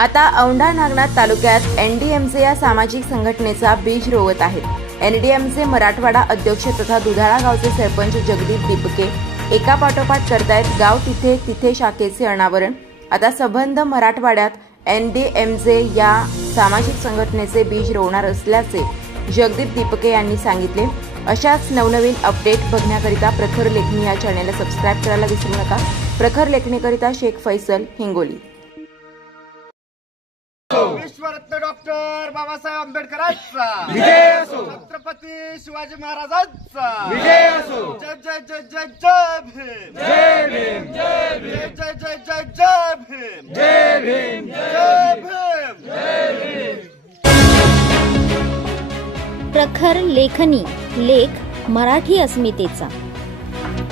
आता औंढा नागनाथ तालुक्यात एनडीएमचे या सामाजिक संघटनेचा बीज रोवत आहेत। एनडीएमचे मराठवाडा अध्यक्ष तथा दुधाळा गावचे सरपंच जगदीप दीपके एकापाठोपाठ करतायत गाव तिथे तिथे शाखेचे अनावरण। आता संबंध मराठवाड्यात एनडीएमचे या सामाजिक संघटनेचे बीज रोवणार असल्याचे जगदीप दीपके यांनी सांगितले। अशाच नवनवीन अपडेट बघण्याकरिता प्रखर लेखनी या चॅनलला सबस्क्राइब करायला विसरू नका। प्रखर लेखनीकरिता शेख फैसल, हिंगोली। विश्वरत्न डॉक्टर बाबासाहेब आंबेडकरांचा विजय असो, छत्रपती शिवाजी महाराजांचा विजय असो। जय जय जय जय जय भीम, जय भीम, जय भीम, जय जय जय जय भीम, जय भीम, जय भीम, जय भीम। प्रखर लेखनी, लेख मराठी अस्मितेचा।